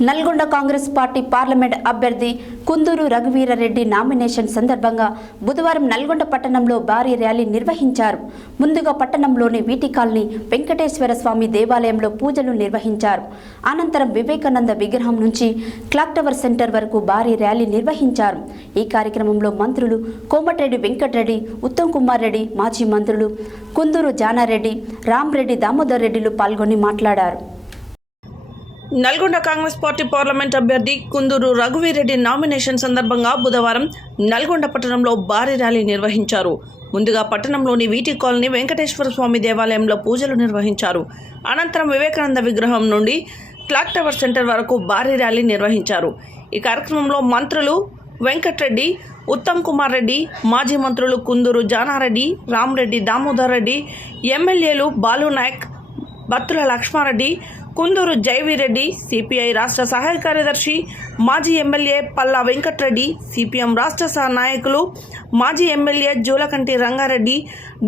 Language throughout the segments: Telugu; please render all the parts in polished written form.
నల్గొండ కాంగ్రెస్ పార్టీ పార్లమెంట్ అభ్యర్థి కుందూరు రఘువీరారెడ్డి నామినేషన్ సందర్భంగా బుధవారం నల్గొండ పట్టణంలో భారీ ర్యాలీ నిర్వహించారు. ముందుగా పట్టణంలోని వీటి కాలనీ వెంకటేశ్వర స్వామి దేవాలయంలో పూజలు నిర్వహించారు. అనంతరం వివేకానంద విగ్రహం నుంచి క్లాక్ టవర్ సెంటర్ వరకు భారీ ర్యాలీ నిర్వహించారు. ఈ కార్యక్రమంలో మంత్రులు కోమటిరెడ్డి వెంకటరెడ్డి, ఉత్తమ్ కుమార్ రెడ్డి, మాజీ మంత్రులు కుందూరు జానారెడ్డి, రామ్రెడ్డి, దామోదర్ రెడ్డిలు పాల్గొని మాట్లాడారు. నల్గొండ కాంగ్రెస్ పార్టీ పార్లమెంట్ అభ్యర్థి కుందూరు రఘువీరెడ్డి నామినేషన్ సందర్భంగా బుధవారం నల్గొండ పట్టణంలో భారీ ర్యాలీ నిర్వహించారు. ముందుగా పట్టణంలోని వీటి కాలనీ వెంకటేశ్వర స్వామి దేవాలయంలో పూజలు నిర్వహించారు. అనంతరం వివేకానంద విగ్రహం నుండి క్లాక్ టవర్ సెంటర్ వరకు భారీ ర్యాలీ నిర్వహించారు. ఈ కార్యక్రమంలో మంత్రులు వెంకటరెడ్డి, ఉత్తమ్ కుమార్ రెడ్డి, మాజీ మంత్రులు కుందూరు జానారెడ్డి, రామ్రెడ్డి, దామోదర్ రెడ్డి, ఎమ్మెల్యేలు బాలు నాయక్, బత్తుల లక్ష్మారెడ్డి, కుందూరు జైవీరెడ్డి, సిపిఐ రాష్ట్ర సహాయ కార్యదర్శి, మాజీ ఎమ్మెల్యే పల్లా వెంకటరెడ్డి, సిపిఎం రాష్ట్ర నాయకులు, మాజీ ఎమ్మెల్యే జూలకంటి రంగారెడ్డి,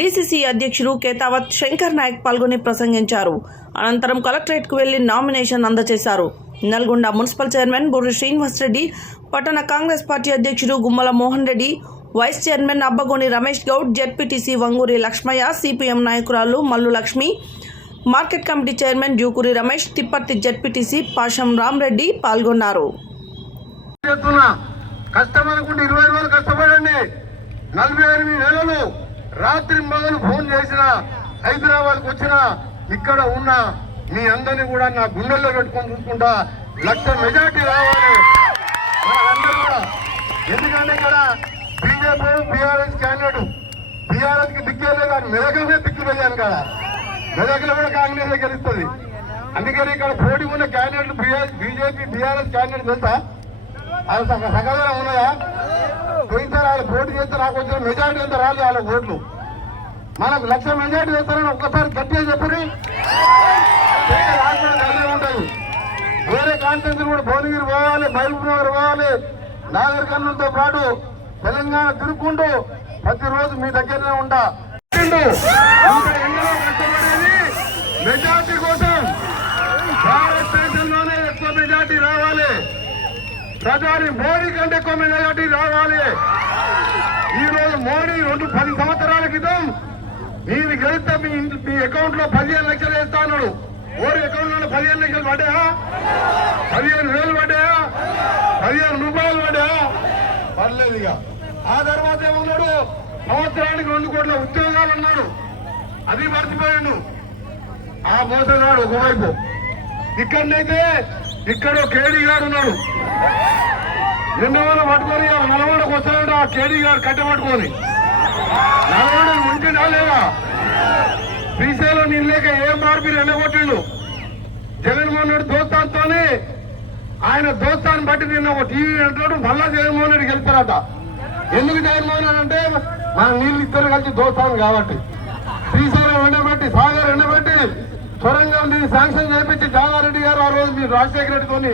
డిసిసి అధ్యక్షులు కేతావత్ శంకర్ నాయక్ పాల్గొని ప్రసంగించారు. అనంతరం కలెక్టరేట్కు వెళ్లి నామినేషన్ అందజేశారు. నల్గొండ మున్సిపల్ చైర్మన్ బుర్రి శ్రీనివాసరెడ్డి, పట్టణ కాంగ్రెస్ పార్టీ అధ్యక్షుడు Gummala Mohan Reddy, vice chairman Abbagoni Ramesh Goud, ZPTC Vanguri Lakshmaiah, CPM నాయకురాలు Mallu Lakshmi, market committee chairman Jukuri Ramesh, Tipparthi ZPTC Pasham Ram Reddy పాల్గొన్నారు. కష్టమనుకుంటే 20 రోజులు కష్టపడండి. 48 నెలలు రాత్రి మగలు ఫోన్ చేసిన, హైదరాబాద్కు వచ్చిన, ఇక్కడ ఉన్న మీ అందరినీ కూడా నా గుండెల్లో పెట్టుకొని చూసుకుంటా 1,00,000 మెజార్టీ రావాలి మన అందరూ కూడా. ఎందుకంటే ఇక్కడ బీజేపీ బీఆర్ఎస్ క్యాండిడేట్, బీఆర్ఎస్ కి దిక్కేలే కానీ మెదకలనే దిక్కు వెళ్ళాను కదా, మెదక్లో కూడా కాంగ్రెస్ గెలుస్తుంది. అందుకని ఇక్కడ పోటీ ఉన్న క్యాండిడేట్లు బీజేపీ బీఆర్ఎస్ క్యాండిడేట్ తెలుసా? అది సగదనం ఉన్నాయా? పోయినసారి వాళ్ళు పోటీ చేస్తే నాకు వచ్చిన మెజార్టీ ఎంత రాలేదు వాళ్ళ ఓట్లు. మనకు 1,00,000 మెజార్టీ చేస్తారని ఒక్కసారి గట్టిగా చెప్పని ఉంటుంది. వేరే కాన్స్టిట్యూన్సీ కూడా భువనగిరి పోవాలి, మహబూబ్ నగర్ పోవాలి, నాగర్ కర్నూలుతో పాటు తెలంగాణ తిరుక్కుంటూ ప్రతిరోజు మీ దగ్గరనే ఉంటా. మెజార్టీ కోసం భారతదేశంలోనే ఎక్కువ మెజార్టీ రావాలి, ప్రధాని మోడీ కంటే ఎక్కువ మెజార్టీ రావాలి. ఈ రోజు మోడీ 10 సంవత్సరాల క్రితం మీరు గెలిస్తే మీ అకౌంట్ లో 15 లక్షలు వేస్తా అన్నాడు. ఓడి అకౌంట్ లో 15 లక్షలు పడ్డాయా? 15,000 పడ్డాయా? 15 రూపాయలు పడ్డాయా? పర్లేదు. ఇక ఆ తర్వాత ఏమన్నాడు? సంవత్సరానికి 2 కోట్ల ఉద్యోగాలు అన్నాడు. అది మర్చిపోయాడు. ఆ మోసగాడు ఒకవైపు. ఇక్కడనైతే ఇక్కడ కేడీ గారు ఉన్నాడు. నిన్న వాళ్ళు పట్టుకొని నల్గొండకు వస్తాడంట. ఆ కేడీ గారు కట్టబట్టుకొని నల్గొండ ఉంటే రాలేదా? శ్రీశైలో నీళ్ళు లేక ఏం మార్పిని ఎండగొట్టిండు. జగన్మోహన్ రెడ్డి దోస్తాన్తోనే ఆయన దోస్తాన్ని బట్టి నిన్న ఒక టీవీ అంటాడు మళ్ళా జగన్మోహన్ రెడ్డి గెలుస్తారట. ఎందుకు జగన్మోహన్ రెడ్డి అంటే మన నీళ్ళు ఇద్దరు కలిసి దోస్తాను కాబట్టి. శ్రీశైలం ఎండబెట్టి, సాగర్ ఎండబెట్టి, సొరంగం దీన్ని శాంక్షన్ చేయించి జానారెడ్డి గారు ఆ రోజు మీరు రాజశేఖర రెడ్డితోని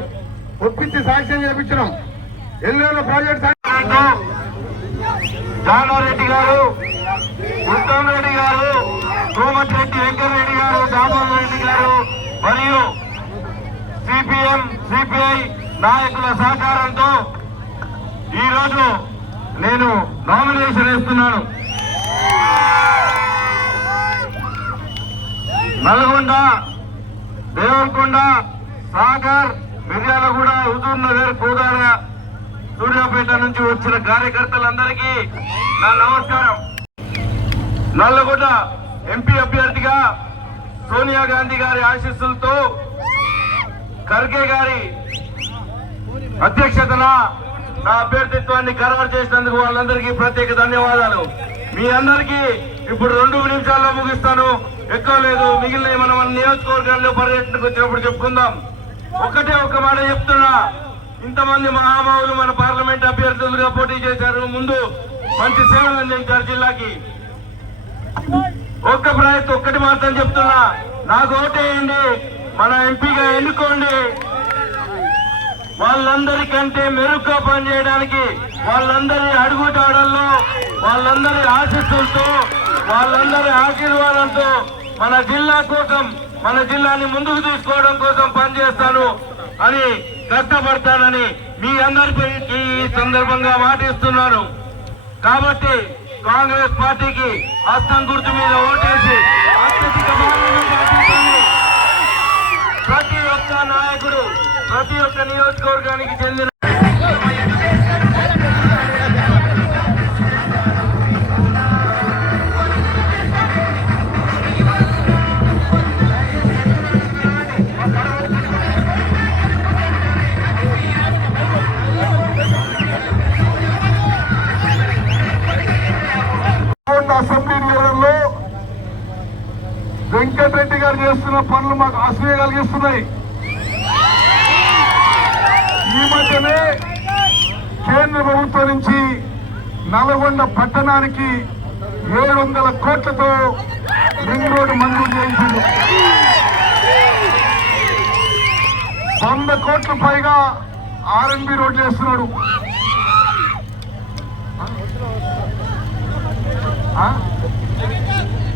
ఒప్పించి శాంక్షన్ చేయించినాం. ఎల్లులో ప్రాజెక్ట్ జానారెడ్డి గారు, ఉత్తమ్ రెడ్డి గారు, కోమటిరెడ్డి వెంకటరెడ్డి గారు, దామోదర్ రెడ్డి గారు మరియు సిపిఎం సిపిఐ నాయకుల సహకారంతో ఈరోజు నేను నామినేషన్ వేస్తున్నాను. నల్గొండ, దేవరకొండ, సాగర్, మిర్యాలగూడ, హుజూర్ నగర్, కోదాడ, సూర్యాపేట నుంచి వచ్చిన కార్యకర్తలందరికీ నా నమస్కారం. నల్లగొండ ఎంపీ అభ్యర్థిగా సోనియా గాంధీ గారి ఆశీస్సులతో ఖర్గే గారి అధ్యక్షతన నా అభ్యర్థిత్వాన్ని ఖరారు చేసినందుకు వాళ్ళందరికీ ప్రత్యేక ధన్యవాదాలు. మీ అందరికీ ఇప్పుడు 2 నిమిషాల్లో ముగిస్తాను, ఎక్కువ లేదు. మిగిలిన మనం నియోజకవర్గాల్లో పర్యటనకు వచ్చినప్పుడు చెప్పుకుందాం. ఒక్కటే ఒక మాట చెప్తున్నా, ఇంతమంది మహామహులు మన పార్లమెంట్ అభ్యర్థులుగా పోటీ చేశారు. ముందు మంచి సేవలు అందించారు జిల్లాకి. ఒక్కటి మాత్రం చెప్తున్నా, నాకు ఓటేయండి, మన ఎంపీగా ఎన్నుకోండి. వాళ్ళందరికంటే మెరుగ్గా పనిచేయడానికి, వాళ్ళందరి అడుగుజాడల్లో, వాళ్ళందరి ఆశీస్సులతో, వాళ్ళందరి ఆశీర్వాదంతో మన జిల్లా కోసం, మన జిల్లాని ముందుకు తీసుకోవడం కోసం పనిచేస్తాను అని కష్టపడతానని మీ అందరికీ ఈ సందర్భంగా మాటిస్తున్నాను. కాబట్టి కాంగ్రెస్ పార్టీకి హస్తం గుర్తు మీద ఓటేసి అత్యధిక బహుమతులు పాటించండి. ప్రతి ఒక్క నాయకుడు ప్రతి ఒక్క నియోజకవర్గానికి చెందిన అసెంబ్లీ నియోజకవర్గంలో వెంకటరెడ్డి గారు చేస్తున్న పనులు మాకు అసూయ కలిగిస్తున్నాయి. ఈ మధ్యనే కేంద్ర ప్రభుత్వం నుంచి నల్గొండ పట్టణానికి 700 కోట్లతో రింగ్ రోడ్డు మంజూరు చేయించింది. 100 కోట్ల పైగా ఆర్ఎన్బి రోడ్లు వేస్తున్నాడు.